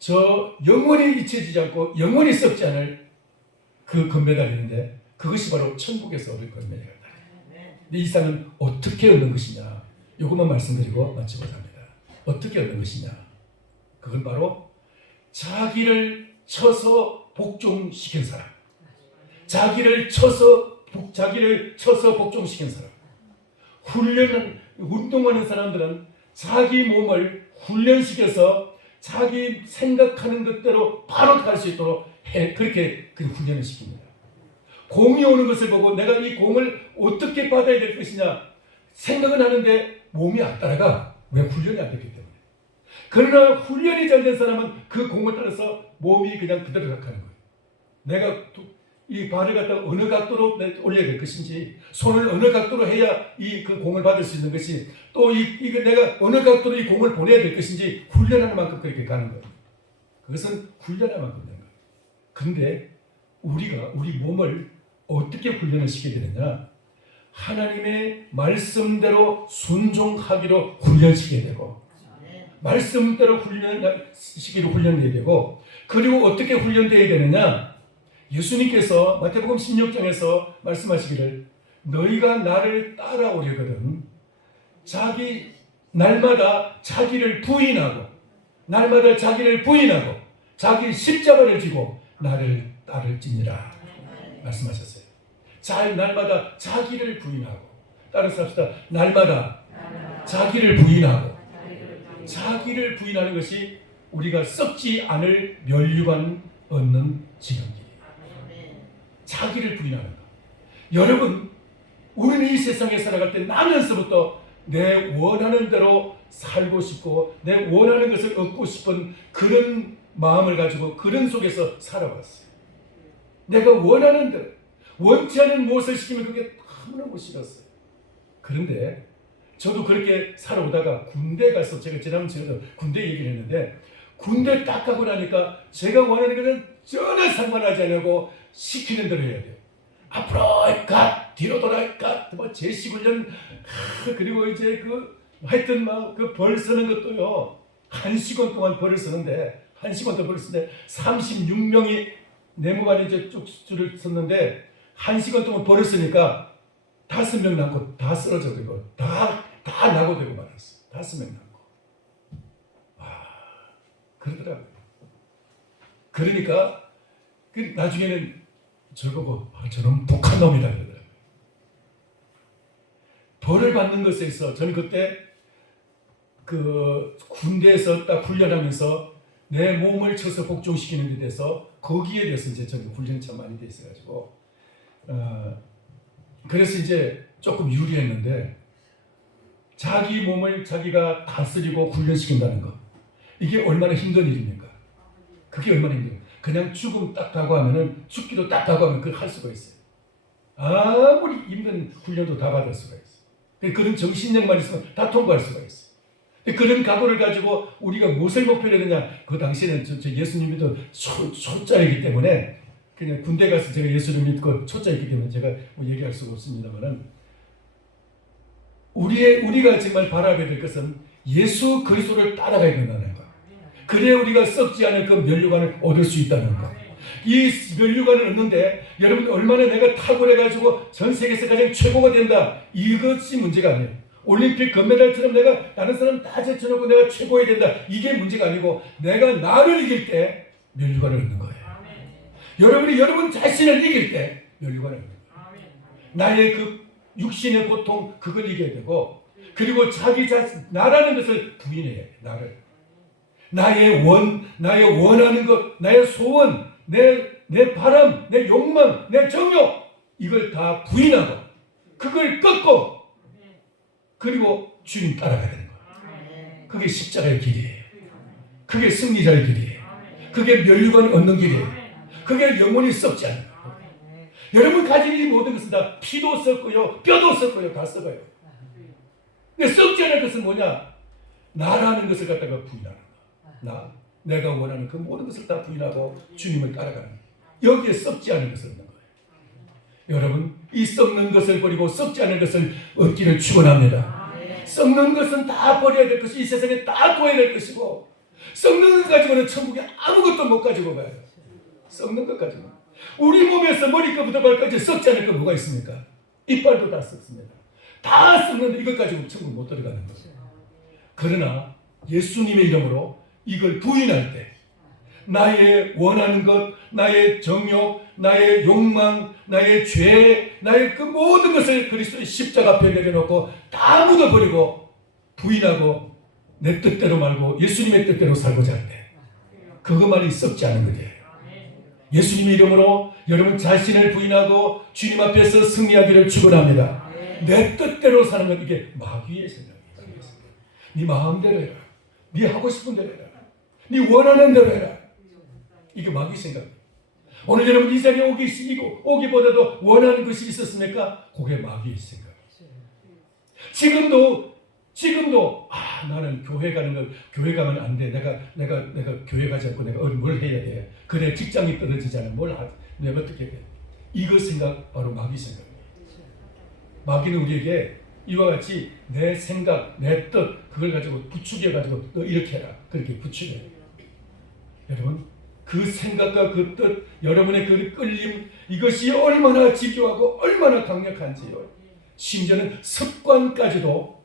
저 영원히 잊혀지지 않고 영원히 썩지 않을 그 금메달이 있는데 그것이 바로 천국에서 얻을 금메달이다. 근데 이 상은 어떻게 얻는 것이냐? 이것만 말씀드리고 마치고자 합니다. 어떻게 얻는 것이냐? 그건 바로 자기를 쳐서 복종시킨 사람. 자기를 쳐서 복종시킨 사람. 운동하는 사람들은 자기 몸을 훈련시켜서 자기 생각하는 것대로 바로 갈 수 있도록 그렇게 그 훈련을 시킵니다. 공이 오는 것을 보고 내가 이 공을 어떻게 받아야 될 것이냐 생각은 하는데 몸이 안 따라가. 왜? 훈련이 안 됐기 때문에. 그러나 훈련이 잘 된 사람은 그 공을 따라서 몸이 그냥 그대로 가는 거예요. 내가 이 발을 갖다가 어느 각도로 올려야 될 것인지, 손을 어느 각도로 해야 그 공을 받을 수 있는 것이, 또 이거 내가 어느 각도로 이 공을 보내야 될 것인지 훈련하는 만큼 그렇게 가는 거예요. 그것은 훈련할 만큼 되는 거예요. 근데 우리가 우리 몸을 어떻게 훈련을 시켜야 되느냐? 하나님의 말씀대로 순종하기로 훈련시켜야 되고, 말씀대로 훈련시키기로 훈련해야 되고, 그리고 어떻게 훈련되어야 되느냐? 예수님께서 마태복음 16장에서 말씀하시기를 너희가 나를 따라오려거든 날마다 자기를 부인하고 자기 십자가를 지고 나를 따를지니라 말씀하셨어요. 날마다 자기를 부인하고, 따라서 합시다. 날마다 자기를 부인하고, 자기를 부인하는 것이 우리가 썩지 않을 면류관 얻는 지경이에요. 자기를 부인하는 것. 여러분, 우리는 이 세상에 살아갈 때 나면서부터 내 원하는 대로 살고 싶고 내 원하는 것을 얻고 싶은 그런 마음을 가지고 그런 속에서 살아왔어요. 내가 원하는 대로, 원치 않은 무엇을 시키면 그게 너무너무 싫었어요. 그런데 저도 그렇게 살아오다가 군대 가서, 제가 지난번에 군대 얘기를 했는데, 군대 딱 가고 나니까 제가 원하는 것은 전혀 상관하지 않고 시키는 대로 해야 돼요. 앞으로 갓, 뒤로 돌아 갓, 뭐 제식 훈련, 그리고 이제 하여튼 막 벌 서는 것도요, 1시간 동안 벌을 쓰는데 1시간 동안 벌을 쓰는데 36명이 네모반에 이제 쭉 줄을 섰는데 1시간 동안 벌을 쓰니까 5명 남고 다 쓰러져 버리고 다 낙오되고 말았어. 5명 남고. 그러더라고요. 그러니까 나중에는 저를 보고 저놈 독한 놈이다 그러더라고요. 벌을 받는 것에 있어 저는 그때 그 군대에서 딱 훈련하면서 내 몸을 쳐서 복종시키는 데 대해서 거기에 대해서 이제 저는 훈련이 참 많이 돼 있어가지고 그래서 이제 조금 유리했는데 자기 몸을 자기가 다스리고 훈련시킨다는 거 이게 얼마나 힘든 일입니까? 그게 얼마나 힘들어요. 그냥 죽음 딱 가고 하면은 죽기도 딱 가고 하면 그걸 할 수가 있어요. 아무리 힘든 훈련도 다 받을 수가 있어요. 그런 정신력만 있으면 다 통과할 수가 있어요. 그런 각오를 가지고 우리가 무엇을 목표로 했느냐? 그 당시에는 저 예수님 믿던 초짜이기 때문에 그냥 군대 가서 제가 예수를 믿고 초짜이기 때문에 제가 뭐 얘기할 수가 없습니다만은 우리가 정말 바라게 될 것은 예수 그리스도를 따라가야 된다는 거. 그래야 우리가 썩지 않을 그 면류관을 얻을 수 있다는 거. 이 면류관을 얻는데 여러분 얼마나 내가 탁월해가지고 전 세계에서 가장 최고가 된다. 이것이 문제가 아니에요. 올림픽 금메달처럼 내가 다른 사람 다 제쳐놓고 내가 최고해야 된다. 이게 문제가 아니고 내가 나를 이길 때 면류관을 얻는 거예요. 여러분이 여러분 자신을 이길 때 면류관을 얻는 거예요. 나의 그 육신의 고통 그걸 이겨야 되고 그리고 자기 자신 나라는 것을 부인해야 돼. 나의 원하는 것, 나의 소원, 내 바람, 내 욕망, 내 정욕 이걸 다 부인하고 그걸 꺾고 그리고 주님 따라가야 되는 거예요. 그게 십자가의 길이에요. 그게 승리자의 길이에요. 그게 면류관을 얻는 길이에요. 그게 영원히 썩지 않는 거예요. 여러분 가진 이 모든 것은 다 피도 썩고요, 뼈도 썩고요, 다 썩어요. 근데 썩지 않을 것은 뭐냐? 나라는 것을 갖다가 부인하는 거예요. 내가 원하는 그 모든 것을 다 부인하고 주님을 따라가는 거예요. 여기에 썩지 않은 것을 얻는 거예요. 여러분 이 썩는 것을 버리고 썩지 않은 것을 얻기를 축원합니다. 썩는 것은 다 버려야 될 것이 이 세상에 다 둬야 될 것이고 썩는 것 가지고는 천국에 아무것도 못 가지고 가요. 썩는 것 가지고 우리 몸에서 머리끝부터 발까지 썩지 않을 것 뭐가 있습니까? 이빨도 다 썩습니다. 다 썩는데 이것 가지고 천국 못 들어가는 거죠. 그러나 예수님의 이름으로 이걸 부인할 때 나의 원하는 것, 나의 정욕, 나의 욕망, 나의 죄, 나의 그 모든 것을 그리스도의 십자가 앞에 내려놓고 다 묻어버리고 부인하고 내 뜻대로 말고 예수님의 뜻대로 살고자 할 때 그것만이 썩지 않은 거예요. 예수님의 이름으로 여러분 자신을 부인하고 주님 앞에서 승리하기를 축원합니다. 내 뜻대로 사는 건 이게 마귀의 생각이에요. 네 마음대로 해라. 네 하고 싶은 대로 해라. 네 원하는 대로 해라. 이게 마귀의 생각이에요. 오늘 여러분 이 자리에 오기보다도 원하는 것이 있었습니까? 그게 마귀의 생각이에요. 지금도 나는 교회 가는 걸 교회 가면 안 돼. 내가 교회 가지 않고 내가 뭘 해야 돼. 그래 직장이 떨어지잖아. 내가 어떻게 돼. 이거 생각 바로 마귀 생각이에요. 마귀는 우리에게 이와 같이 내 생각, 내 뜻 그걸 가지고 부추겨가지고 너 이렇게 해라. 그렇게 부추겨요. 여러분 그 생각과 그 뜻, 여러분의 그 끌림 이것이 얼마나 집요하고 얼마나 강력한지요. 심지어는 습관까지도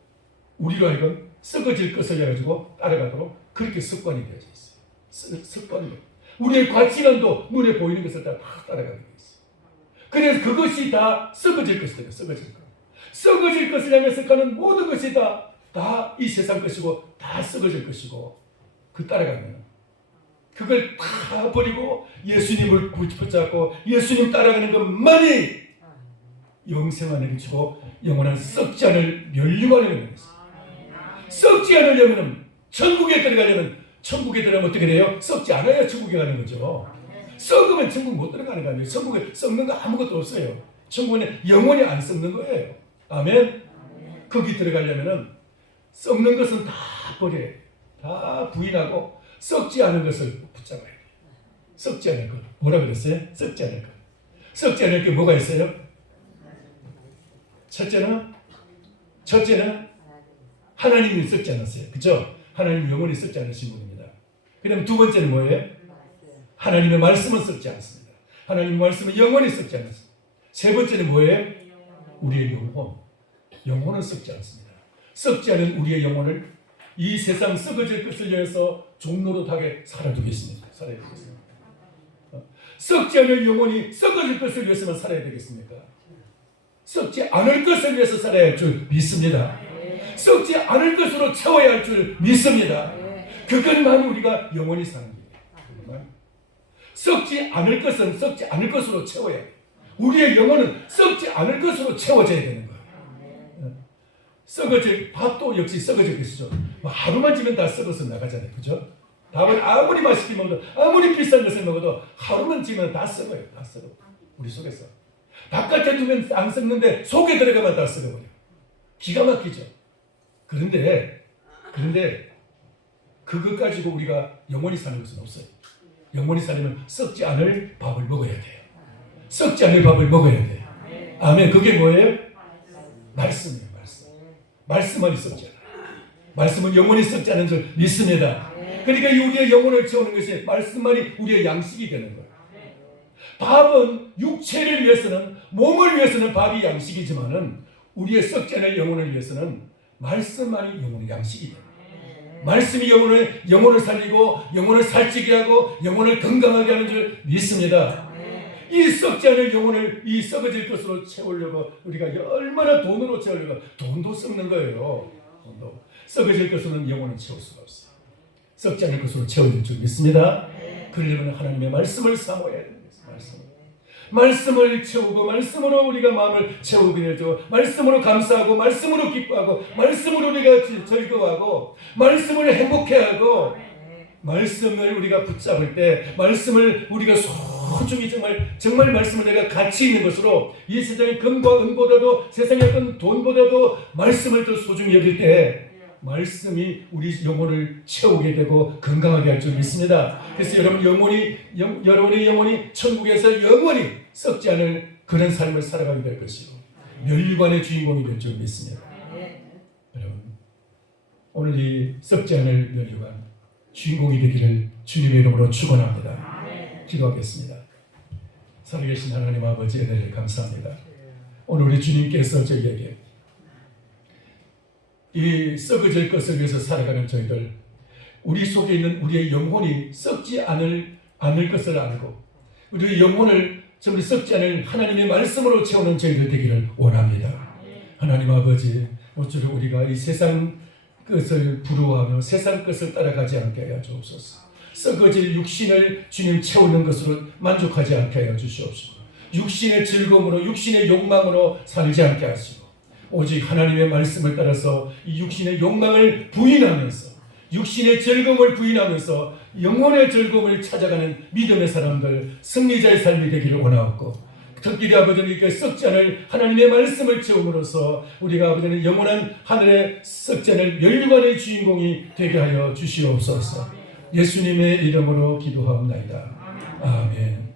우리로 하여금 썩어질 것을 해가지고 따라가도록 그렇게 습관이 되어져 있어요. 습관이. 우리의 가치관도 눈에 보이는 것을 다 따라가게 되어 있어요. 그래서 그것이 다 썩어질 것이다. 썩어질 것. 썩어질 것을 향해서 가는 모든 것이 다 이 세상 것이고 다 썩어질 것이고 그 따라가면 그걸 다 버리고 예수님을 붙잡고 예수님 따라가는 것만이 영생 안에 미치고 영원한 썩지 않을 면류관을 얻는 것입니다. 썩지 않으려면 천국에 들어가려면 천국에 들어가면 어떻게 돼요? 썩지 않아야 천국에 가는 거죠. 썩으면 천국 못 들어가는 거 아니에요. 천국에 썩는 거 아무것도 없어요. 천국에는 영원히 안 썩는 거예요. 아멘. 거기 들어가려면 썩는 것은 다 버려야 돼요. 다 부인하고 썩지 않은 것을 붙잡아야 돼요. 썩지 않을 것. 뭐라 그랬어요? 썩지 않을 것. 썩지 않을 게 뭐가 있어요? 첫째는 하나님이 썩지 않았어요. 그죠? 하나님 영혼이 썩지 않으신 분입니다. 그 다음 두 번째는 뭐예요? 하나님의 말씀은 썩지 않습니다. 하나님의 말씀은 영원히 썩지 않습니다. 세 번째는 뭐예요? 우리의 영혼. 영혼은 썩지 않습니다. 썩지 않은 우리의 영혼을 이 세상 썩어질 것을 위해서 종노릇하게 살아두겠습니다. 썩지 않을 영혼이 썩어질 것을 위해서만 살아야 되겠습니까? 썩지 않을 것을 위해서 살아야 할 줄 믿습니다. 썩지 않을 것으로 채워야 할 줄 믿습니다. 그것만 우리가 영원히 사는 거예요. 썩지 않을 것은 썩지 않을 것으로 채워야 해요. 우리의 영혼은 썩지 않을 것으로 채워져야 되는 거예요. 썩어질 밥도 역시 썩어질 것이죠. 하루만 지면 다 썩어서 나가잖아요. 그죠? 밥을 아무리 맛있게 먹어도 아무리 비싼 것을 먹어도 하루만 지면 다 썩어요. 다 썩어. 우리 속에서. 바깥에 두면 안 썩는데 속에 들어가면 다 썩어버려요. 기가 막히죠. 그런데 그것 가지고 우리가 영원히 사는 것은 없어요. 영원히 살려면 썩지 않을 밥을 먹어야 돼요. 썩지 않을 밥을 먹어야 돼요. 아멘. 그게 뭐예요? 말씀이에요. 말씀만이 썩지 않아요. 말씀은 영원히 썩지 않은 줄 믿습니다. 그러니까 우리의 영혼을 채우는 것이 말씀만이 우리의 양식이 되는 거예요. 밥은 육체를 위해서는, 몸을 위해서는 밥이 양식이지만은 우리의 썩지 않을 영혼을 위해서는 말씀만이 영혼의 양식이 돼요. 말씀이 영혼을 살리고 영혼을 살찌게 하고 영혼을 건강하게 하는 줄 믿습니다. 이 썩지 않을 영혼을 이 썩어질 것으로 채우려고 우리가 얼마나 돈으로 채우려고 돈도 썩는 거예요. 돈도. 썩어질 것으로는 영혼을 채울 수가 없어요. 썩지 않을 것으로 채워질 줄 믿습니다. 그러려면 하나님의 말씀을 사모해야 됩니다. 말씀을 채우고 말씀으로 우리가 마음을 채우게 되죠. 말씀으로 감사하고 말씀으로 기뻐하고 말씀으로 우리가 즐거워하고 말씀을 행복해하고 말씀을 우리가 붙잡을 때 말씀을 우리가 소중히 정말 말씀을 내가 가치 있는 것으로 이 세상의 금과 은보다도 세상의 어떤 돈보다도 말씀을 더 소중히 여길 때 말씀이 우리 영혼을 채우게 되고 건강하게 할 줄 믿습니다. 그래서 여러분의 영혼이 천국에서 영원히 썩지 않을 그런 삶을 살아가게 될 것이고 멸관의 주인공이 될 줄 믿습니다. 여러분 오늘 이 썩지 않을 멸관 주인공이 되기를 주님의 이름으로 축원합니다. 기도하겠습니다. 살아계신 하나님 아버지 은혜를 감사합니다. 오늘 우리 주님께서 저희에게 이 썩어질 것을 위해서 살아가는 저희들, 우리 속에 있는 우리의 영혼이 썩지 않을 것을 알고 우리의 영혼을 전부 썩지 않을 하나님의 말씀으로 채우는 저희들 되기를 원합니다. 하나님 아버지, 모쪼록 우리가 이 세상 것을 부러워하며 세상 것을 따라가지 않게 하여 주옵소서. 썩어질 육신을 주님 채우는 것으로 만족하지 않게 하여 주시옵소서. 육신의 즐거움으로 육신의 욕망으로 살지 않게 하시고 오직 하나님의 말씀을 따라서 이 육신의 욕망을 부인하면서 육신의 즐거움을 부인하면서 영혼의 즐거움을 찾아가는 믿음의 사람들, 승리자의 삶이 되기를 원하옵고 특별히 아버지님께 썩지 않을 하나님의 말씀을 채움으로써 우리가 아버지는 영원한 하늘의 썩지 않을 멸관의 주인공이 되게 하여 주시옵소서. 예수님의 이름으로 기도하옵나이다. 아멘.